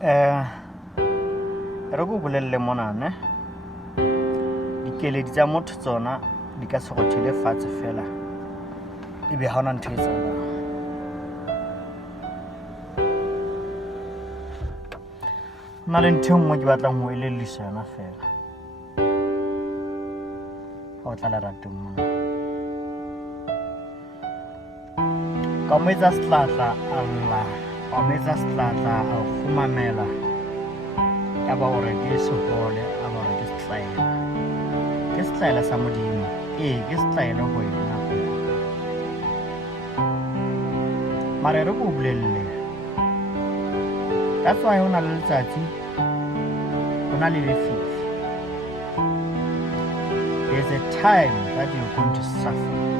re go bolelle monane dikeledi tsa motho tsona di ka se go thele fatshe fela e be ha ona ntho e tsalang. Na le ntho nngwe ke batlang ho elellisa yona fela ha o tla leratong mona. Ka mo etsa setlatla alla ka mo etsa setlatla a khumamela ya ba hore ke sehole a ba ke setlaela ke setlaela sa modimo ke setlaela ho yena mare re go bolelle that's why ona le letsatsi ona le lefifi. There's a time that you're going to suffer.